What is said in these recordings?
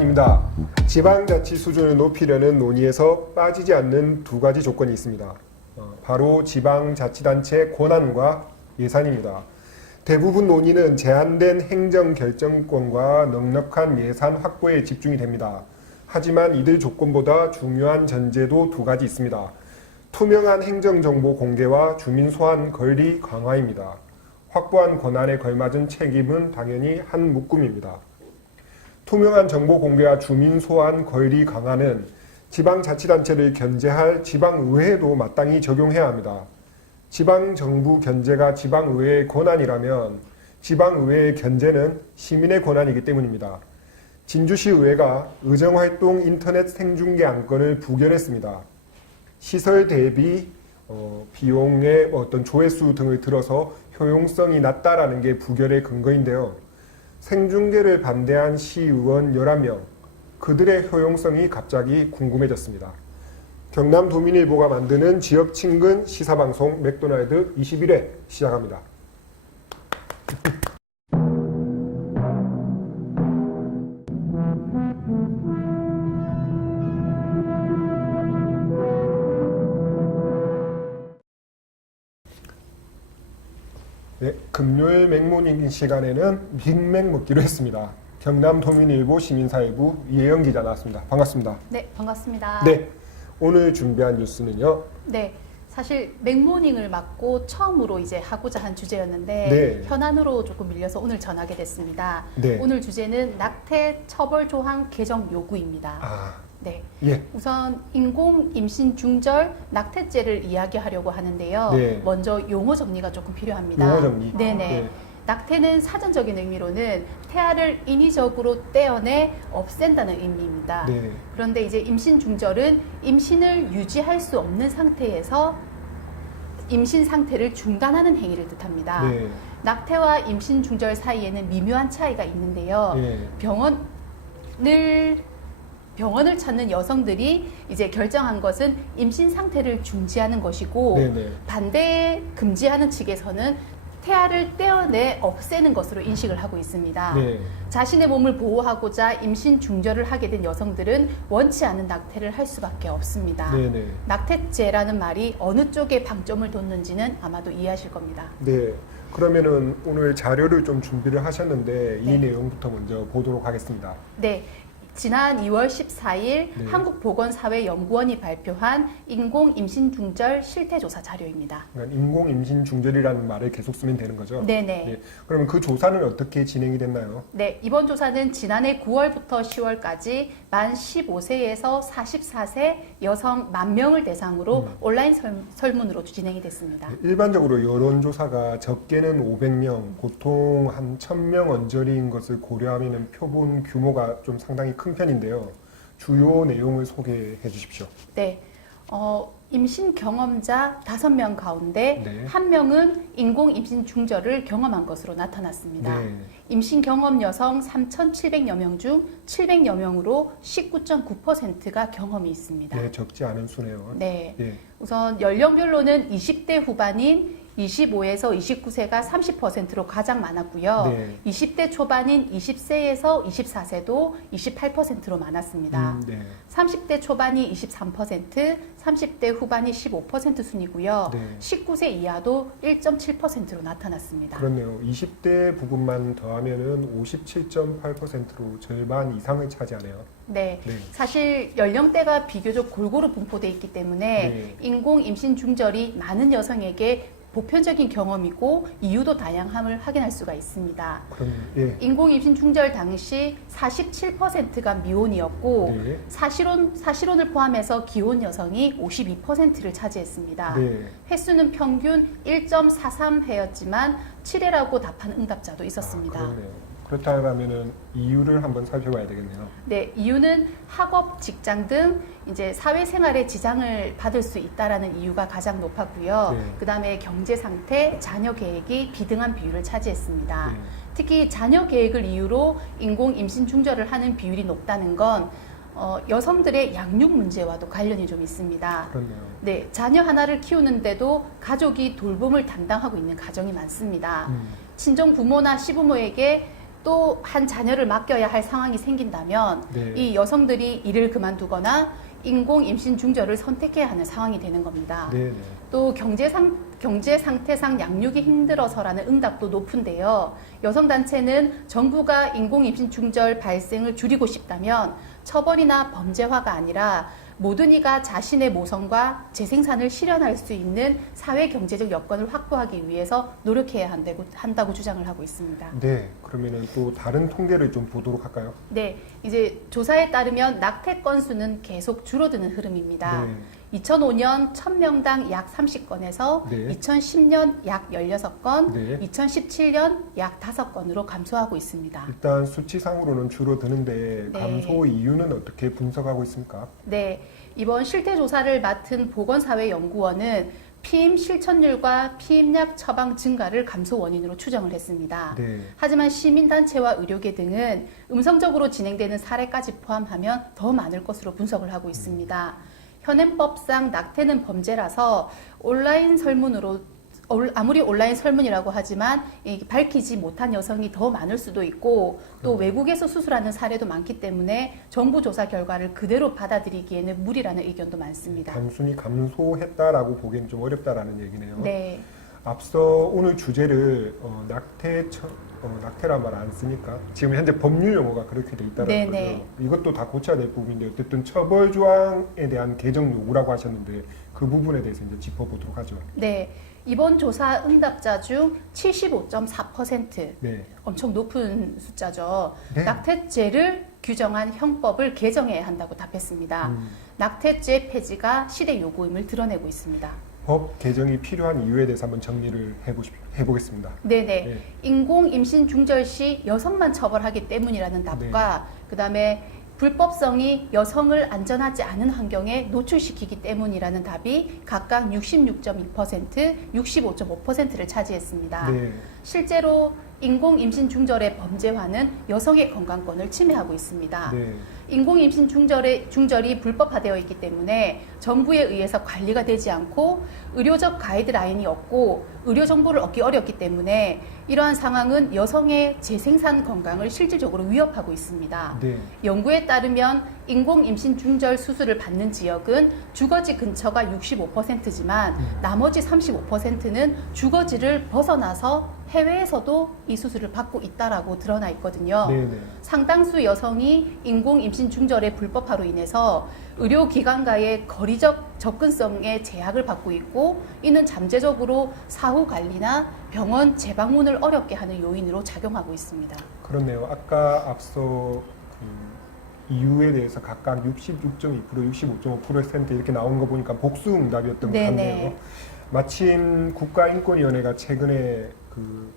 시간입니다. 지방자치 수준을 높이려는 논의에서 빠지지 않는 두 가지 조건이 있습니다. 바로 지방자치단체 권한과 예산입니다. 대부분 논의는 제한된 행정결정권과 넉넉한 예산 확보에 집중이 됩니다. 하지만 이들 조건보다 중요한 전제도 두 가지 있습니다. 투명한 행정정보 공개와 주민 소환 권리 강화입니다. 확보한 권한에 걸맞은 책임은 당연히 한 묶음입니다. 투명한 정보 공개와 주민 소환 권리 강화는 지방자치단체를 견제할 지방의회에도 마땅히 적용해야 합니다. 지방정부 견제가 지방의회의 권한이라면 지방의회의 견제는 시민의 권한이기 때문입니다. 진주시 의회가 의정활동 인터넷 생중계 안건을 부결했습니다. 시설 대비 비용의 어떤 조회수 등을 들어서 효용성이 낮다라는 게 부결의 근거인데요. 생중계를 반대한 시의원 11명, 그들의 효용성이 갑자기 궁금해졌습니다. 경남도민일보가 만드는 지역 친근 시사방송 맥도날드 21회 시작합니다. 네, 금요일 맥모닝 시간에는 빅맥 먹기로 했습니다. 경남도민일보 시민사회부 이혜영 기자 나왔습니다. 반갑습니다. 네, 반갑습니다. 네, 오늘 준비한 뉴스는요. 네, 사실 맥모닝을 맡고 처음으로 이제 하고자 한 주제였는데 네. 현안으로 조금 밀려서 오늘 전하게 됐습니다. 네. 오늘 주제는 낙태 처벌 조항 개정 요구입니다. 네. 예. 우선 인공 임신 중절 낙태죄를 이야기하려고 하는데요. 네. 먼저 용어 정리가 조금 필요합니다. 용어 정리. 네네. 네. 낙태는 사전적인 의미로는 태아를 인위적으로 떼어내 없앤다는 의미입니다. 네. 그런데 이제 임신 중절은 임신을 유지할 수 없는 상태에서 임신 상태를 중단하는 행위를 뜻합니다. 네. 낙태와 임신 중절 사이에는 미묘한 차이가 있는데요. 네. 병원을 찾는 여성들이 이제 결정한 것은 임신 상태를 중지하는 것이고 네네. 반대 금지하는 측에서는 태아를 떼어내 없애는 것으로 인식을 하고 있습니다. 네. 자신의 몸을 보호하고자 임신 중절을 하게 된 여성들은 원치 않는 낙태를 할 수밖에 없습니다. 네네. 낙태죄라는 말이 어느 쪽에 방점을 뒀는지는 아마도 이해하실 겁니다. 네. 그러면은 오늘 자료를 좀 준비를 하셨는데 네. 이 내용부터 먼저 보도록 하겠습니다. 네. 지난 2월 14일 네. 한국보건사회연구원이 발표한 인공임신중절 실태조사 자료입니다. 그러니까 인공임신중절이라는 말을 계속 쓰면 되는 거죠? 네네. 네. 그러면 그 조사는 어떻게 진행이 됐나요? 네, 이번 조사는 지난해 9월부터 10월까지 만 15세에서 44세 여성 10,000명을 대상으로 온라인 설문으로 진행이 됐습니다. 네, 일반적으로 여론조사가 적게는 500명, 보통 한 1,000명 언저리인 것을 고려하면 표본 규모가 좀 상당히 큰 편인데요. 주요 내용을 소개해 주십시오. 네. 임신 경험자 5명 가운데 네. 1명은 인공 임신 중절을 경험한 것으로 나타났습니다. 네. 임신 경험 여성 3,700여 명 중 700여 명으로 19.9%가 경험이 있습니다. 네, 적지 않은 수네요. 네. 네. 우선 연령별로는 20대 후반인 25에서 29세가 30%로 가장 많았고요. 네. 20대 초반인 20세에서 24세도 28%로 많았습니다. 네. 30대 초반이 23%, 30대 후반이 15% 순이고요. 네. 19세 이하도 1.7%로 나타났습니다. 그렇네요. 20대 부분만 더하면은 57.8%로 절반 이상을 차지하네요. 네. 네. 사실 연령대가 비교적 골고루 분포되어 있기 때문에 네. 인공 임신 중절이 많은 여성에게 보편적인 경험이고 이유도 다양함을 확인할 수가 있습니다. 그럼 예. 인공 임신 중절 당시 47%가 미혼이었고 네. 사실혼을 포함해서 기혼 여성이 52%를 차지했습니다. 네. 횟수는 평균 1.43회였지만 7회라고 답한 응답자도 있었습니다. 그러네요. 그렇다면은 이유를 한번 살펴봐야 되겠네요. 네, 이유는 학업, 직장 등 이제 사회생활에 지장을 받을 수 있다라는 이유가 가장 높았고요. 네. 그다음에 경제 상태, 자녀 계획이 비등한 비율을 차지했습니다. 네. 특히 자녀 계획을 이유로 인공 임신 중절을 하는 비율이 높다는 건 여성들의 양육 문제와도 관련이 좀 있습니다. 그렇네요. 네, 자녀 하나를 키우는데도 가족이 돌봄을 담당하고 있는 가정이 많습니다. 친정 부모나 시부모에게 또 한 자녀를 맡겨야 할 상황이 생긴다면 네. 이 여성들이 일을 그만두거나 인공 임신 중절을 선택해야 하는 상황이 되는 겁니다. 네, 네. 또 경제 상태상 양육이 힘들어서라는 응답도 높은데요. 여성단체는 정부가 인공 임신 중절 발생을 줄이고 싶다면 처벌이나 범죄화가 아니라 모든 이가 자신의 모성과 재생산을 실현할 수 있는 사회 경제적 여건을 확보하기 위해서 노력해야 한다고 주장을 하고 있습니다. 네, 그러면은 또 다른 통계를 좀 보도록 할까요? 네, 이제 조사에 따르면 낙태 건수는 계속 줄어드는 흐름입니다. 네. 2005년 1000명당 약 30건에서 네. 2010년 약 16건, 네. 2017년 약 5건으로 감소하고 있습니다. 일단 수치상으로는 줄어드는데 네. 감소 이유는 어떻게 분석하고 있습니까? 네, 이번 실태 조사를 맡은 보건사회연구원은 피임 실천율과 피임약 처방 증가를 감소 원인으로 추정을 했습니다. 네. 하지만 시민단체와 의료계 등은 음성적으로 진행되는 사례까지 포함하면 더 많을 것으로 분석을 하고 있습니다. 현행법상 낙태는 범죄라서 온라인 설문으로 아무리 온라인 설문이라고 하지만 밝히지 못한 여성이 더 많을 수도 있고 또 외국에서 수술하는 사례도 많기 때문에 정부 조사 결과를 그대로 받아들이기에는 무리라는 의견도 많습니다. 단순히 감소했다라고 보기엔 좀 어렵다라는 얘기네요. 네. 앞서 오늘 주제를 낙태란 말 안 쓰니까 지금 현재 법률 용어가 그렇게 돼 있다는 네네. 거죠. 이것도 다 고쳐야 될 부분인데 어쨌든 처벌 조항에 대한 개정 요구라고 하셨는데 그 부분에 대해서 이제 짚어보도록 하죠. 네. 이번 조사 응답자 중 75.4% 네. 엄청 높은 숫자죠. 네. 낙태죄를 규정한 형법을 개정해야 한다고 답했습니다. 낙태죄 폐지가 시대 요구임을 드러내고 있습니다. 법 개정이 필요한 이유에 대해서 한번 정리를 해보겠습니다. 네네. 네. 인공 임신 중절 시 여성만 처벌하기 때문이라는 답과 그다음에 불법성이 여성을 안전하지 않은 환경에 노출시키기 때문이라는 답이 각각 66.2%, 65.5%를 차지했습니다. 네. 실제로 인공 임신 중절의 범죄화는 여성의 건강권을 침해하고 있습니다. 네. 인공 임신 중절이 불법화되어 있기 때문에 정부에 의해서 관리가 되지 않고 의료적 가이드라인이 없고 의료 정보를 얻기 어렵기 때문에 이러한 상황은 여성의 재생산 건강을 실질적으로 위협하고 있습니다. 네. 연구에 따르면 인공 임신 중절 수술을 받는 지역은 주거지 근처가 65%지만 나머지 35%는 주거지를 벗어나서 해외에서도 이 수술을 받고 있다라고 드러나 있거든요. 네. 네. 상당수 여성이 인공 임신 중절의 불법화로 인해서 의료기관과의 거리적 접근성에 제약을 받고 있고 이는 잠재적으로 사후 관리나 병원 재방문을 어렵게 하는 요인으로 작용하고 있습니다. 그렇네요. 아까 앞서 그 이유에 대해서 각각 66.2%, 65.5% 이렇게 나오는 거 보니까 복수 응답이었던 것 네네. 같네요. 마침 국가인권위원회가 최근에 그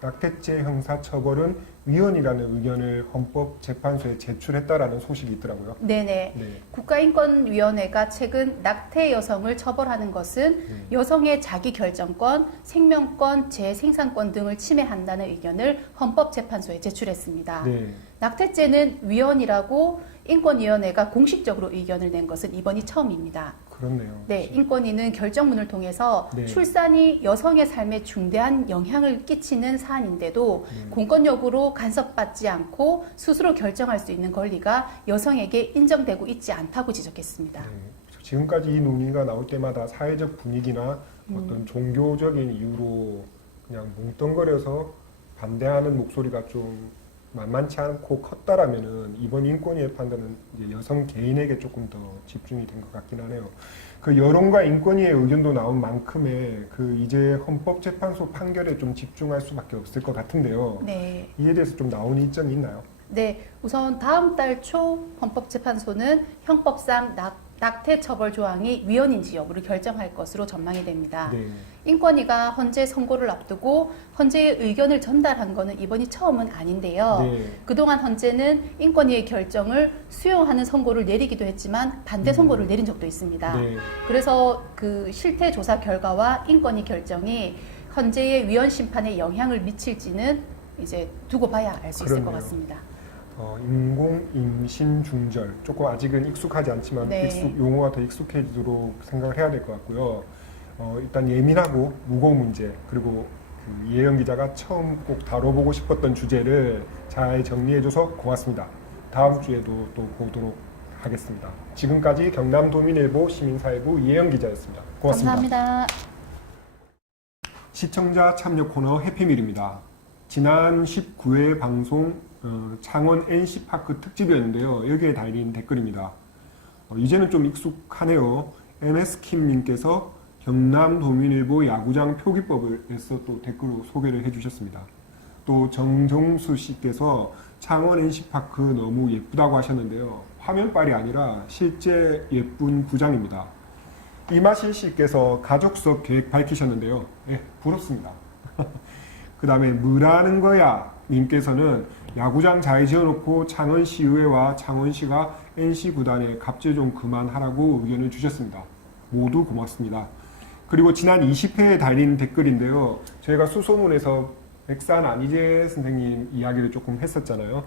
낙태죄 형사처벌은 위헌이라는 의견을 헌법재판소에 제출했다라는 소식이 있더라고요. 네네. 네. 국가인권위원회가 최근 낙태 여성을 처벌하는 것은 여성의 자기결정권, 생명권, 재생산권 등을 침해한다는 의견을 헌법재판소에 제출했습니다. 네. 낙태죄는 위헌이라고 인권위원회가 공식적으로 의견을 낸 것은 이번이 처음입니다. 그렇네요. 네, 인권위는 결정문을 통해서 네. 출산이 여성의 삶에 중대한 영향을 끼치는 사안인데도 공권력으로 간섭받지 않고 스스로 결정할 수 있는 권리가 여성에게 인정되고 있지 않다고 지적했습니다. 네. 지금까지 이 논의가 나올 때마다 사회적 분위기나 어떤 종교적인 이유로 그냥 뭉뚱거려서 반대하는 목소리가 좀 만만치 않고 컸다라면은 이번 인권위의 판단은 이제 여성 개인에게 조금 더 집중이 된 것 같긴 하네요. 그 여론과 인권위의 의견도 나온 만큼의 그 이제 헌법재판소 판결에 좀 집중할 수밖에 없을 것 같은데요. 네. 이에 대해서 좀 나온 이점이 있나요? 네, 우선 다음 달 초 헌법재판소는 형법상 낙태 처벌 조항이 위헌인지 여부를 결정할 것으로 전망이 됩니다. 네. 인권위가 헌재 선고를 앞두고 헌재의 의견을 전달한 것은 이번이 처음은 아닌데요. 네. 그동안 헌재는 인권위의 결정을 수용하는 선고를 내리기도 했지만 반대 선고를 내린 적도 있습니다. 네. 그래서 그 실태 조사 결과와 인권위 결정이 헌재의 위헌 심판에 영향을 미칠지는 이제 두고 봐야 알 수 있을 것 그렇네요. 같습니다. 인공 임신 중절 조금 아직은 익숙하지 않지만 네. 용어가 더 익숙해지도록 생각을 해야 될 것 같고요. 일단 예민하고 무거운 문제 그리고 그 이혜영 기자가 처음 꼭 다뤄보고 싶었던 주제를 잘 정리해줘서 고맙습니다. 다음 주에도 또 보도록 하겠습니다. 지금까지 경남도민일보 시민사회부 이혜영 기자였습니다. 고맙습니다. 감사합니다. 시청자 참여 코너 해피밀입니다. 지난 19회 방송 창원 NC파크 특집이었는데요. 여기에 달린 댓글입니다. 이제는 좀 익숙하네요. MS킴님께서 경남도민일보 야구장 표기법을에서 또 댓글로 소개를 해주셨습니다. 또 정종수 씨께서 창원 NC파크 너무 예쁘다고 하셨는데요. 화면빨이 아니라 실제 예쁜 구장입니다. 이마실 씨께서 가족석 계획 밝히셨는데요. 네, 부럽습니다. 그 다음에 뭐라는 거야 님께서는 야구장 잘 지어놓고 창원시의회와 창원시가 NC 구단에 갑질 좀 그만하라고 의견을 주셨습니다. 모두 고맙습니다. 그리고 지난 20회에 달린 댓글인데요. 저희가 수소문에서 백산 안희재 선생님 이야기를 조금 했었잖아요.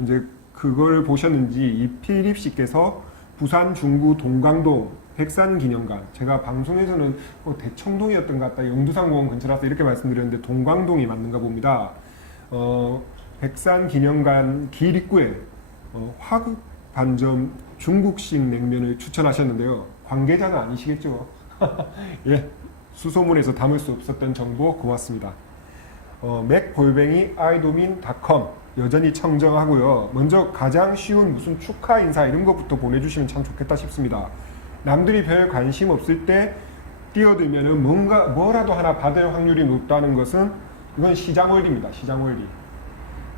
이제 그걸 보셨는지 이필립 씨께서 부산 중구 동강동 백산기념관, 제가 방송에서는 대청동이었던 것 같다, 영두상공원 근처라서 이렇게 말씀드렸는데 동강동이 맞는가 봅니다. 백산기념관 길 입구에 화극 반점 중국식 냉면을 추천하셨는데요. 관계자는 아니시겠죠? 예, 수소문에서 담을 수 없었던 정보 고맙습니다. 맥볼뱅이 idomin.com 여전히 청정하고요. 먼저 가장 쉬운 무슨 축하 인사 이런 것부터 보내주시면 참 좋겠다 싶습니다. 남들이 별 관심 없을 때 뛰어들면은 뭐라도 하나 받을 확률이 높다는 것은 이건 시장 원리입니다. 시장 원리.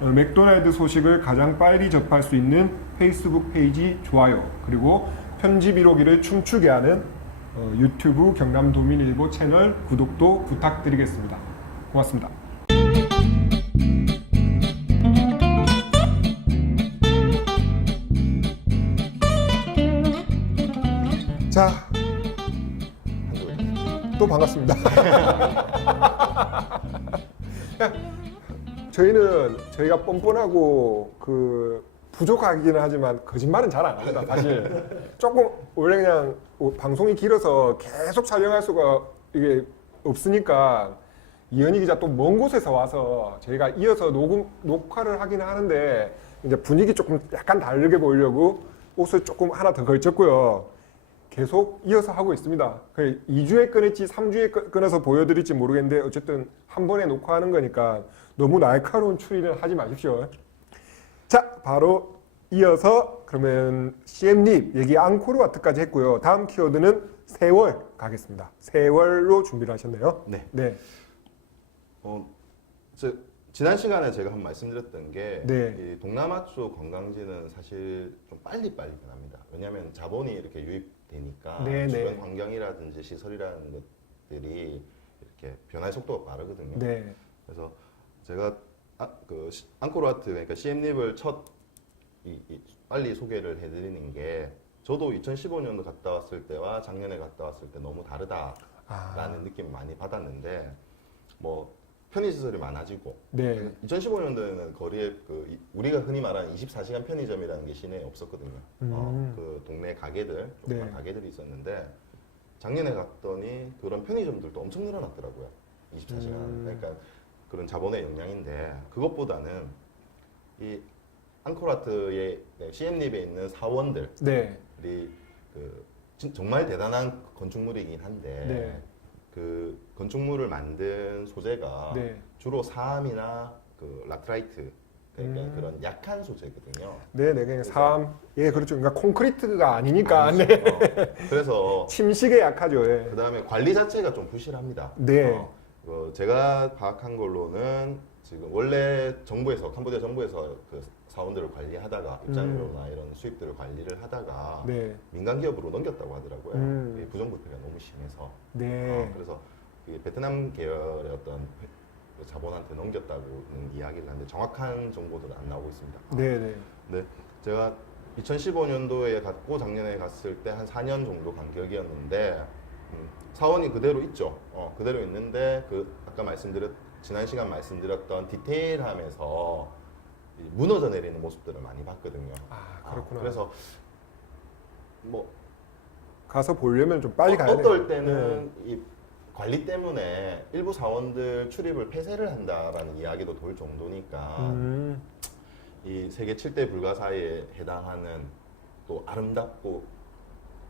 맥도날드 소식을 가장 빨리 접할 수 있는 페이스북 페이지 좋아요, 그리고 편집 1호기를 춤추게 하는 유튜브 경남도민일보 채널 구독도 부탁드리겠습니다. 고맙습니다. 자, 또 반갑습니다. 저희가 뻔뻔하고 부족하기는 하지만 거짓말은 잘 안 합니다. 사실 조금 원래 그냥 방송이 길어서 계속 촬영할 수가 이게 없으니까 이현희 기자 또 먼 곳에서 와서 저희가 이어서 녹화를 하긴 하는데 이제 분위기 조금 약간 다르게 보이려고 옷을 조금 하나 더 걸쳤고요. 계속 이어서 하고 있습니다. 2주에 끊을지 3주에 끊어서 보여드릴지 모르겠는데 어쨌든 한 번에 녹화하는 거니까 너무 날카로운 추리를 하지 마십시오. 자, 바로 이어서 그러면 CM립 얘기 앙코르와트까지 했고요. 다음 키워드는 세월 가겠습니다. 세월로 준비를 하셨네요. 네. 네. 지난 시간에 제가 한번 말씀드렸던 게 네. 이 동남아 쪽 관광지는 사실 좀 빨리빨리 변합니다. 왜냐하면 자본이 이렇게 유입되니까 네, 주변 네. 환경이라든지 시설이라는 것들이 이렇게 변할 속도가 빠르거든요. 네. 그래서 제가 앙코르와트, 그러니까 CM립을 빨리 소개를 해드리는 게, 저도 2015년도 갔다 왔을 때와 작년에 갔다 왔을 때 너무 다르다라는 느낌 많이 받았는데, 뭐 편의시설이 많아지고, 네. 2015년도에는 거리에 우리가 흔히 말하는 24시간 편의점이라는 게 시내에 없었거든요. 그 동네 가게들, 네. 가게들이 있었는데, 작년에 갔더니 그런 편의점들도 엄청 늘어났더라고요. 24시간. 그러니까 그런 자본의 영향인데, 그것보다는 이 앙코르와트의 CM립에 있는 사원들이 네. 정말 대단한 건축물이긴 한데, 네. 그 건축물을 만든 소재가 네. 주로 사암이나 라트라이트, 그러니까 그런 약한 소재거든요. 네, 그냥 예, 그렇죠. 그러니까 콘크리트가 아니니까. 아니죠. 네. 그래서 침식에 약하죠. 예. 그 다음에 관리 자체가 좀 부실합니다. 네. 제가 파악한 걸로는 지금 원래 캄보디아 정부에서 그 사원들을 관리하다가 입장료나 이런 수입들을 관리를 하다가 네. 민간 기업으로 넘겼다고 하더라고요. 이게 부정부패가 너무 심해서. 네. 그래서 이 베트남 계열의 어떤 자본한테 넘겼다고는 이야기를 하는데 정확한 정보들은 안 나오고 있습니다. 네, 네. 네, 제가 2015년도에 갔고 작년에 갔을 때 한 4년 정도 간격이었는데 사원이 그대로 있죠. 그대로 있는데 아까 지난 시간 말씀드렸던 디테일함에서 무너져 내리는 모습들을 많이 봤거든요. 그렇구나. 그래서 뭐 가서 보려면 좀 빨리 가야 돼요. 어떨 때는 이 관리 때문에 일부 사원들 출입을 폐쇄를 한다라는 이야기도 돌 정도니까 이 세계 7대 불가사의에 해당하는 또 아름답고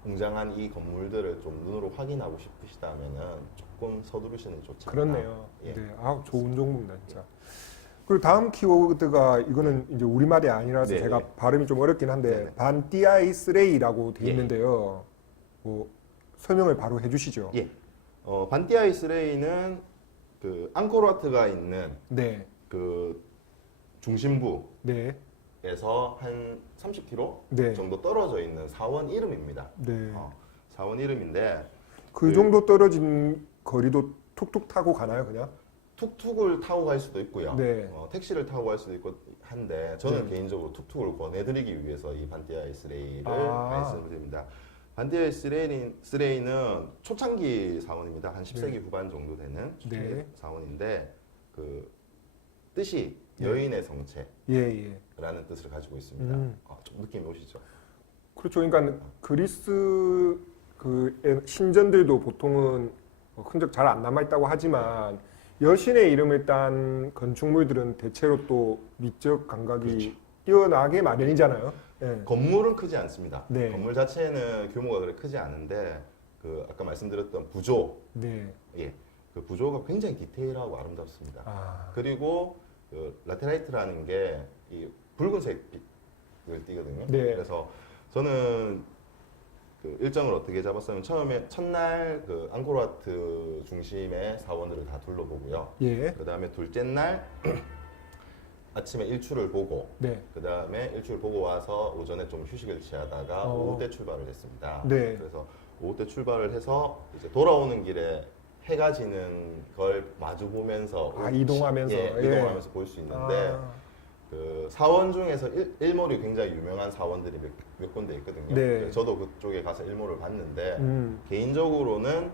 웅장한 이 건물들을 좀 눈으로 확인하고 싶으시다면은 조금 서두르시는 게 좋지 않나. 그렇네요. 예. 네, 아 좋은 정보입니다, 진짜. 그리고 다음 키워드가 이거는 이제 우리말이 아니라서 네, 제가 네. 발음이 좀 어렵긴 한데 네, 네. 반띠아이스레이라고 돼 예. 있는데요. 뭐 설명을 바로 해주시죠. 예. 반띠아이스레이는 그 앙코르와트가 있는 네, 그 중심부에서 네, 한 30km 네, 정도 떨어져 있는 사원 이름입니다. 네. 사원 이름인데 그 정도 떨어진 거리도 툭툭 타고 가나요, 그냥? 툭툭을 타고 갈 수도 있고요. 네. 택시를 타고 갈 수도 있고 한데 저는 네. 개인적으로 툭툭을 권해드리기 위해서 이 반띠아이스레이를 아. 말씀을 드립니다. 반띠아이스레이는 초창기 사원입니다. 한 10세기 후반 정도 되는 초창기 네. 사원인데 그 뜻이 네. 여인의 성체라는 예, 예. 뜻을 가지고 있습니다. 좀 느낌이 오시죠? 그렇죠. 그러니까 그리스 그 신전들도 보통은 흔적 잘 안 남아 있다고 하지만 여신의 이름을 딴 건축물들은 대체로 또 미적 감각이 그렇죠. 뛰어나게 마련이잖아요. 예. 건물은 크지 않습니다. 네. 건물 자체는 규모가 그렇게 크지 않은데 그 아까 말씀드렸던 부조, 네. 예, 그 부조가 굉장히 디테일하고 아름답습니다. 아, 그리고 그 라테라이트라는 게 이 붉은색을 띠거든요. 네. 그래서 저는 그 일정을 어떻게 잡았냐면 처음에 첫날 그 앙코르와트 중심의 사원들을 다 둘러보고요. 예. 그 다음에 둘째 날 아침에 일출을 보고 네. 그 다음에 일출 보고 와서 오전에 좀 휴식을 취하다가 오후 때 출발을 했습니다. 네. 그래서 오후 때 출발을 해서 이제 돌아오는 길에 해가 지는 걸 마주 보면서 이동하면서. 예, 예. 이동하면서 볼 수 있는데 아, 그 사원 중에서 일몰이 굉장히 유명한 사원들이 몇 군데 있거든요. 네. 저도 그쪽에 가서 일몰을 봤는데 음. 개인적으로는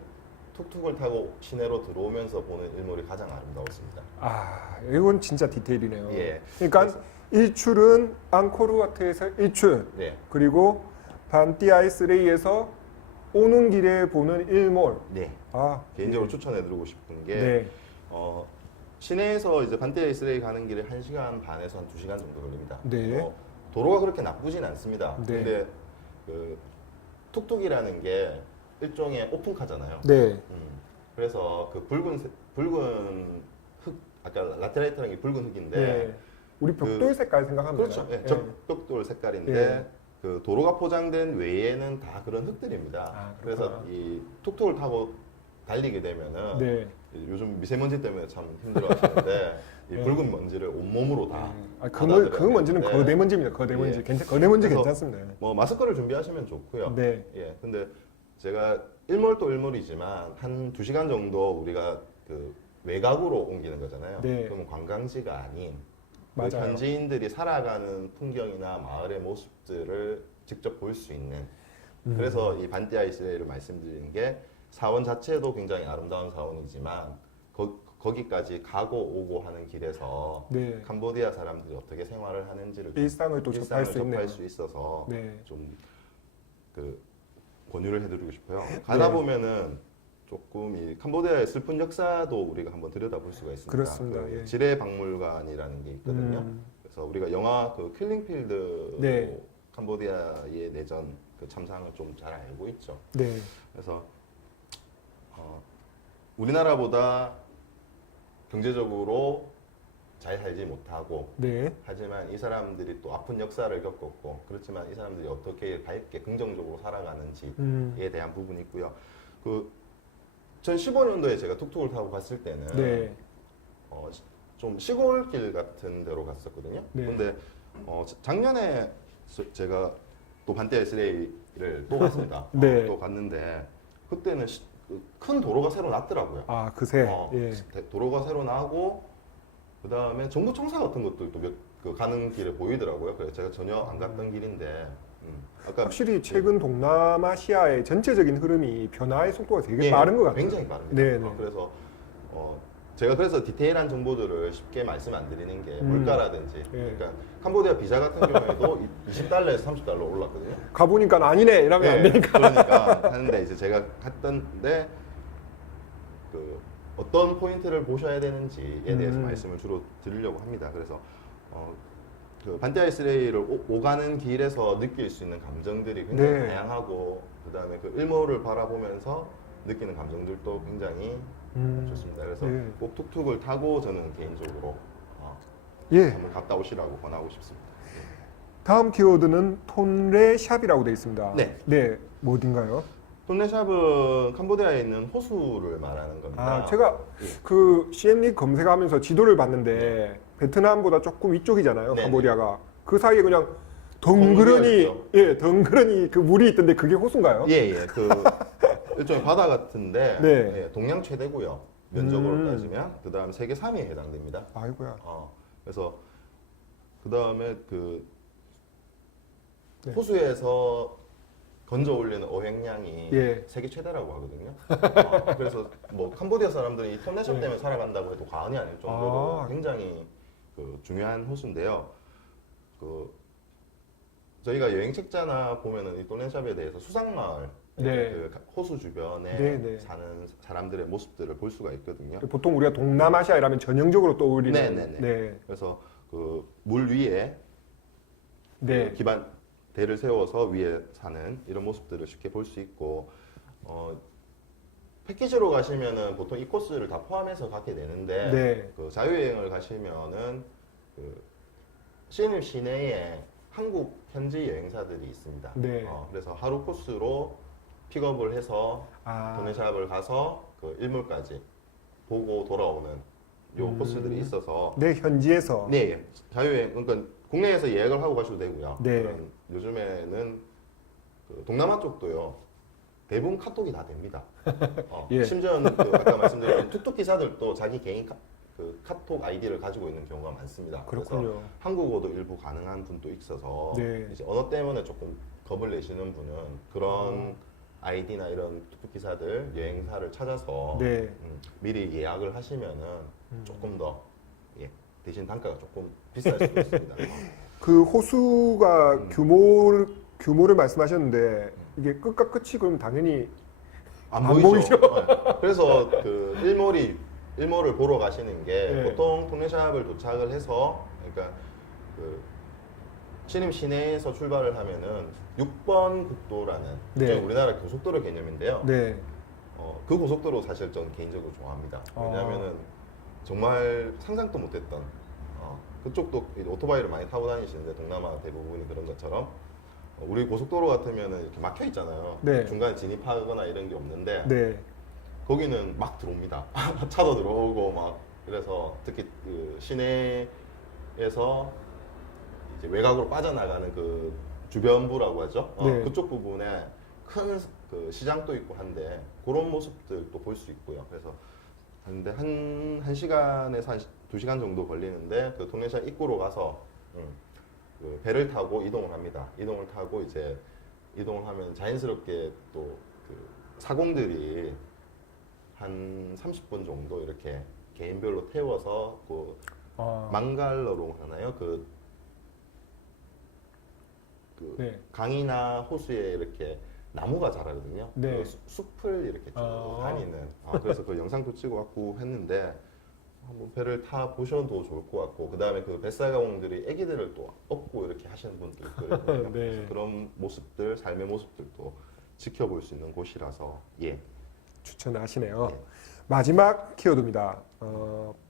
툭툭을 타고 시내로 들어오면서 보는 일몰이 가장 아름다웠습니다. 아, 이건 진짜 디테일이네요. 예. 그러니까 그래서- 일출은 앙코르와트에서 일출, 네, 그리고 반띠아이스레이에서 오는 길에 보는 일몰. 네. 아, 개인적으로 추천해드리고 싶은 게 네. 시내에서 이제 반띠아이스레이 가는 길에 1시간 반에서 한 2시간 정도 걸립니다. 네. 도로가 그렇게 나쁘진 않습니다. 네. 근데 그 툭툭이라는 게 일종의 오픈카잖아요. 네. 그래서 그 붉은 흙, 아까 라테라이트라는 게 붉은 흙인데 네. 우리 벽돌 색깔 생각하면 그렇죠. 되나요? 예, 적벽돌 색깔인데 예. 그 도로가 포장된 외에는 다 그런 흙들입니다. 아, 그래서 그렇구나. 이 툭툭을 타고 달리게 되면은 네. 요즘 미세먼지 때문에 참 힘들어하시는데 이 예. 붉은 먼지를 온몸으로 다 그 먼지는 네. 거대먼지입니다. 거대먼지. 예. 거대먼지 그래서 괜찮습니다. 뭐 마스크를 준비하시면 좋고요. 네. 예, 근데 제가 일몰도 일몰이지만 한 2시간 정도 우리가 그 외곽으로 옮기는 거잖아요. 네. 그러면 관광지가 아닌 그 맞아요. 현지인들이 살아가는 풍경이나 마을의 모습들을 직접 볼 수 있는 음. 그래서 이 반띠아이스레이를 말씀드리는 게 사원 자체도 굉장히 아름다운 사원이지만 거기까지 가고 오고 하는 길에서 네. 캄보디아 사람들이 어떻게 생활을 하는지를 일상을 또 접할 수 있네요. 접할 수 있어서 네. 좀 그 권유를 해드리고 싶어요. 가다 네. 보면은 조금 이 캄보디아의 슬픈 역사도 우리가 한번 들여다볼 수가 있습니다. 그렇습니다. 그 예. 지뢰박물관이라는 게 있거든요. 그래서 우리가 영화 그 킬링필드 네. 캄보디아의 내전 그 참상을 좀 잘 알고 있죠. 네. 그래서 우리나라보다 경제적으로 잘 살지 못하고 네. 하지만 이 사람들이 또 아픈 역사를 겪었고 그렇지만 이 사람들이 어떻게 밝게 긍정적으로 살아가는지에 대한 부분이 있고요. 그 2015년도에 제가 툭툭을 타고 갔을 때는 네. 좀 시골길 같은 데로 갔었거든요. 네. 근데 작년에 제가 또 반띠아이스레이를 또 갔습니다. 네. 또 갔는데 그때는 큰 도로가 새로 났더라고요. 아, 그새. 예. 도로가 새로 나고 그 다음에 정부 청사 같은 것도 그 가는 길에 보이더라고요. 그래서 제가 전혀 안 갔던 길인데 아까 확실히 최근 동남아시아의 전체적인 흐름이 변화의 속도가 되게 예, 빠른 것 같아요. 굉장히 빠릅니다. 네, 네. 그래서 제가 그래서 디테일한 정보들을 쉽게 말씀 안 드리는 게 물가라든지 예. 그러니까 캄보디아 비자 같은 경우에도 20달러에서 30달러 올랐거든요. 가보니까 아니네 이러면 안 예, 되니까. 그러니까 하는데 이제 제가 갔던데 어떤 포인트를 보셔야 되는지에 대해서 음. 말씀을 주로 드리려고 합니다. 그래서 그 반대 아이스레이를 오가는 길에서 느낄 수 있는 감정들이 굉장히 네. 다양하고 그다음에 그 일몰을 바라보면서 느끼는 감정들도 굉장히 좋습니다. 그래서 예. 꼭 툭툭을 타고 저는 개인적으로 예. 한번 갔다 오시라고 권하고 싶습니다. 다음 키워드는 톤레샵이라고 되어 있습니다. 네. 네, 뭐 어딘가요? 톤레샵은 캄보디아에 있는 호수를 말하는 겁니다. 아, 제가 예. 그 CM립 검색하면서 지도를 봤는데 베트남보다 조금 이쪽이잖아요, 네네. 캄보디아가. 그 사이에 그냥 덩그러니, 덩그러니 예, 덩그러니 그 물이 있던데 그게 호수인가요? 예, 예. 그 일종의 바다 같은데 네. 예, 동양 최대고요. 면적으로 음. 따지면 그다음 세계 3위에 해당됩니다. 아이고야. 그래서 그다음에 그 네. 호수에서 건져 올리는 어획량이 예. 세계 최대라고 하거든요. 그래서 뭐 캄보디아 사람들이 이 톤레샵 네. 때문에 살아간다고 해도 과언이 아닐 정도로 아. 굉장히 그 중요한 호수인데요. 그 저희가 여행 책자나 보면은 이 톤레샵에 대해서 수상마을 네. 그 호수 주변에 네, 네. 사는 사람들의 모습들을 볼 수가 있거든요. 보통 우리가 동남아시아 이라면 전형적으로 떠올리는. 네, 네, 네. 네. 그래서 그 물 위에 네. 그 기반 대를 세워서 위에 사는 이런 모습들을 쉽게 볼 수 있고 패키지로 가시면은 보통 이 코스를 다 포함해서 가게 되는데 네. 그 자유여행을 가시면은 그 시엠 시내에 한국 현지 여행사들이 있습니다. 네. 그래서 하루 코스로 픽업을 해서 아. 도네샵을 가서 그 일몰까지 보고 돌아오는 요 코스들이 있어서 네, 현지에서. 네, 예. 자유여행 그러니까 국내에서 예약을 하고 가셔도 되고요. 네. 그런 요즘에는 그 동남아 쪽도요. 대부분 카톡이 다 됩니다. 예. 심지어는 그 아까 말씀드린 툭툭 기사들도 자기 개인 그 카톡 아이디를 가지고 있는 경우가 많습니다. 그래서 그렇군요. 한국어도 일부 가능한 분도 있어서 네. 이제 언어 때문에 조금 겁을 내시는 분은 그런 아이디나 이런 툭툭 기사들 여행사를 찾아서 네. 미리 예약을 하시면은 조금 더 대신 단가가 조금 비쌀 수도 있습니다. 그 호수가 규모를 말씀하셨는데 이게 끝과 끝이 그럼 당연히 안 안 보이죠? 네. 그래서 그 일몰을 보러 가시는 게 네. 보통 톤레샵을 도착을 해서 그러니까 그 시림 시내에서 출발을 하면은 6번 국도라는 네. 일종의 우리나라 고속도로 개념인데요. 네. 그 고속도로 사실 전 개인적으로 좋아합니다. 왜냐하면은 정말 상상도 못했던 그쪽도 이제 오토바이를 많이 타고 다니시는데 동남아 대부분이 그런 것처럼 우리 고속도로 같으면은 이렇게 막혀 있잖아요. 네. 중간에 진입하거나 이런 게 없는데 네. 거기는 막 들어옵니다. 차도 들어오고 막 그래서 특히 그 시내에서 이제 외곽으로 빠져나가는 그 주변부라고 하죠. 네. 그쪽 부분에 큰 그 시장도 있고 한데 그런 모습들도 볼 수 있고요. 그래서 근데 한 시간에서 한 2시간 정도 걸리는데 그 톤레샵 입구로 가서 그 배를 타고 이동을 합니다. 이동을 타고 이제 이동을 하면 자연스럽게 또 그 사공들이 한 30분 정도 이렇게 개인별로 태워서 그 망갈러로 하나요? 그 네. 강이나 호수에 이렇게 나무가 자라거든요. 네. 그 숲을 이렇게 쭉 다니는. 그래서 그 영상도 찍어갖고 했는데 한번 배를 타 보셔도 좋을 것 같고 그 다음에 그 뱃사공들이 아기들을 또 업고 이렇게 하시는 분도 있거든요. 네. 그래서 그런 모습들, 삶의 모습들도 지켜볼 수 있는 곳이라서 추천하시네요. 네. 마지막 키워드입니다.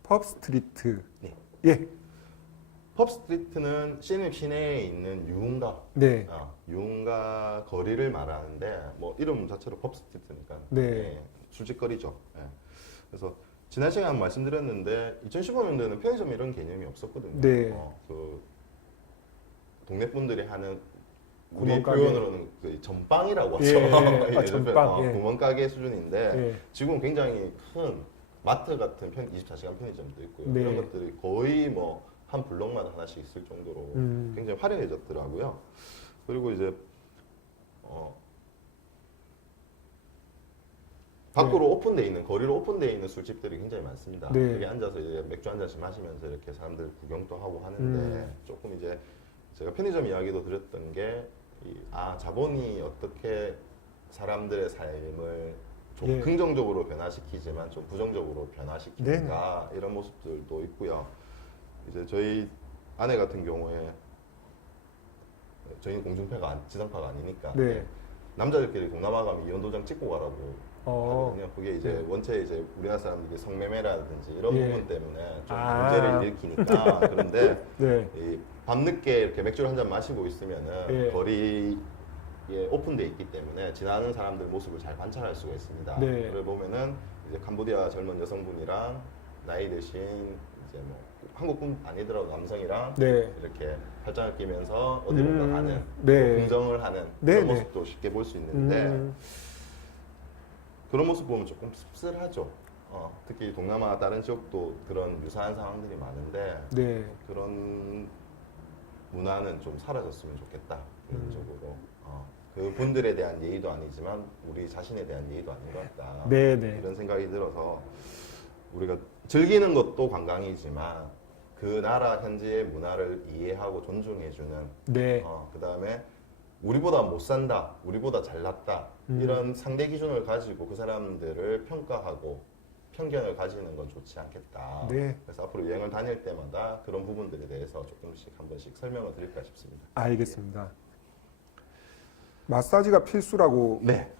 펍 스트리트. 네. 예. 펍 스트리트는 시립 시내에 있는 유흥가, 네. 유흥가 거리를 말하는데 뭐 이름 자체로 펍 스트리트니까 네. 술집거리죠. 그래서 지난 시간에 말씀드렸는데 2015년도에는 편의점 이런 개념이 없었거든요. 네. 그 동네 분들이 하는 우리 구멍가게. 표현으로는 그 전빵이라고 하죠. 예. 아, 예전 전빵, 예. 구멍가게 수준인데 예. 지금 굉장히 큰 마트 같은 24시간 편의점도 있고요. 네. 이런 것들이 거의 뭐 한 블록마다 하나씩 있을 정도로 굉장히 화려해졌더라고요. 그리고 이제 밖으로 오픈되어 있는 거리로 오픈되어 있는 술집들이 굉장히 많습니다. 네. 여기 앉아서 이제 맥주 한 잔씩 마시면서 이렇게 사람들 구경도 하고 하는데 조금 이제 제가 편의점 이야기도 드렸던 게 자본이 어떻게 사람들의 삶을 좀 예. 긍정적으로 변화시키지만 좀 부정적으로 변화시키니까 이런 모습들도 있고요. 이제 저희 아내 같은 경우에 저희는 공중파가 지상파가 아니니까 네. 남자들끼리 동남아 가면 이혼 도장 찍고 가라고 어. 하거든요. 그게 이제 네. 원체 이제 우리나라 사람들이 성매매라든지 이런 예. 부분 때문에 좀 아. 문제를 일으키니까 그런데 네. 이 밤늦게 이렇게 맥주를 한 잔 마시고 있으면은 예. 거리에 오픈돼 있기 때문에 지나는 사람들 모습을 잘 관찰할 수가 있습니다. 네. 그걸 보면은 이제 캄보디아 젊은 여성분이랑 나이 드신 이제 뭐 한국분 아니더라도 남성이랑 네. 이렇게 팔짱을 끼면서 어디론가 가는 네. 긍정을 하는 네, 그런 네. 모습도 쉽게 볼 수 있는데 음. 그런 모습 보면 조금 씁쓸하죠. 특히 동남아 다른 지역도 그런 유사한 상황들이 많은데 네. 그런 문화는 좀 사라졌으면 좋겠다 개인적으로. 그 분들에 대한 예의도 아니지만 우리 자신에 대한 예의도 아닌 것 같다. 네, 네. 이런 생각이 들어서 우리가 즐기는 것도 관광이지만 그 나라 현지의 문화를 이해하고 존중해주는 네. 그 다음에 우리보다 못 산다, 우리보다 잘났다 이런 상대 기준을 가지고 그 사람들을 평가하고 편견을 가지는 건 좋지 않겠다. 네. 그래서 앞으로 여행을 다닐 때마다 그런 부분들에 대해서 조금씩 한 번씩 설명을 드릴까 싶습니다. 알겠습니다. 마사지가 필수라고 네.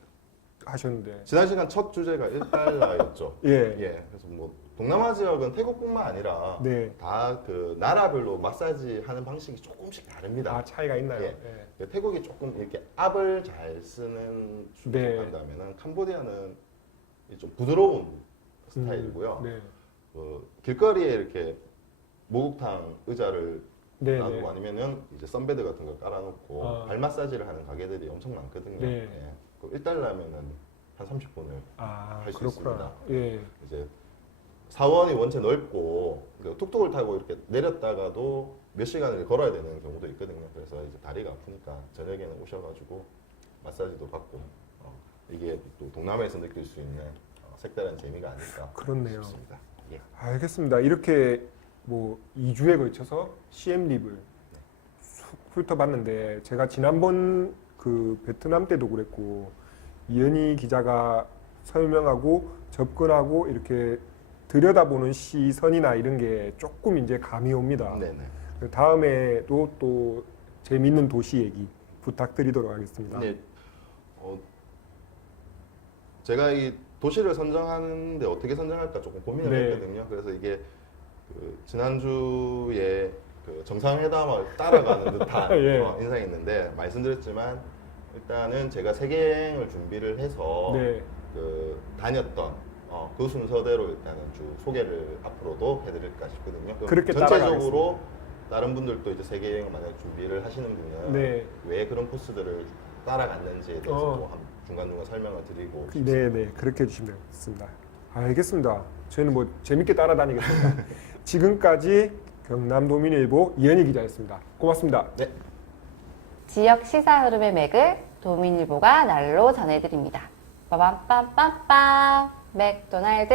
하셨는데. 지난 시간 첫 주제가 1달러였죠. 예. 그래서 뭐 동남아 지역은 태국뿐만 아니라 네. 다 그 나라별로 마사지 하는 방식이 조금씩 다릅니다. 아, 차이가 있나요? 예. 예. 태국이 조금 이렇게 압을 잘 쓰는 네. 한다면은 캄보디아는 좀 부드러운 스타일이고요. 네. 길거리에 이렇게 목욕탕 의자를 네. 놔두고 네. 아니면은 이제 선베드 같은 걸 깔아놓고 발 마사지를 하는 가게들이 엄청 많거든요. 네. 예. 그 1달러면은 한 30분을 아, 할수 그렇구나. 있습니다. 예. 이제 사원이 원체 넓고 툭툭을 타고 이렇게 내렸다가도 몇 시간을 걸어야 되는 경우도 있거든요. 그래서 이제 다리가 아프니까 저녁에는 오셔가지고 마사지도 받고 이게 또 동남아에서 느낄 수 있는 색다른 재미가 아닐까 그렇네요. 싶습니다. 예. 알겠습니다. 이렇게 뭐 2주에 걸쳐서 CM립을 훑어봤는데 제가 지난번 그 베트남 때도 그랬고 이현희 기자가 설명하고 접근하고 이렇게 들여다보는 시선이나 이런 게 조금 이제 감이 옵니다. 네네. 다음에도 또 재밌는 도시 얘기 부탁드리도록 하겠습니다. 네. 제가 이 도시를 선정하는데 어떻게 선정할까 조금 고민을 네. 했거든요. 그래서 이게 그 지난주에 그 정상회담을 따라가는 듯한 예. 인상이 있는데 말씀드렸지만 일단은 제가 세계 여행을 준비를 해서 네. 그 다녔던 그 순서대로 일단은 쭉 소개를 앞으로도 해드릴까 싶거든요. 그럼 그렇게 전체적으로 다른 분들도 이제 세계 여행을 만약 준비를 하시는 분은 네. 왜 그런 코스들을 따라갔는지에 대해서 또 중간중간 설명을 드리고 네, 네, 그렇게 해주시면 되겠습니다. 알겠습니다. 저희는 뭐 재밌게 따라다니겠습니다. 지금까지 경남도민일보 이현희 기자였습니다. 고맙습니다. 네. 지역 시사 흐름의 맥을 도민일보가 날로 전해드립니다. 빠밤빰빰빰 맥도날드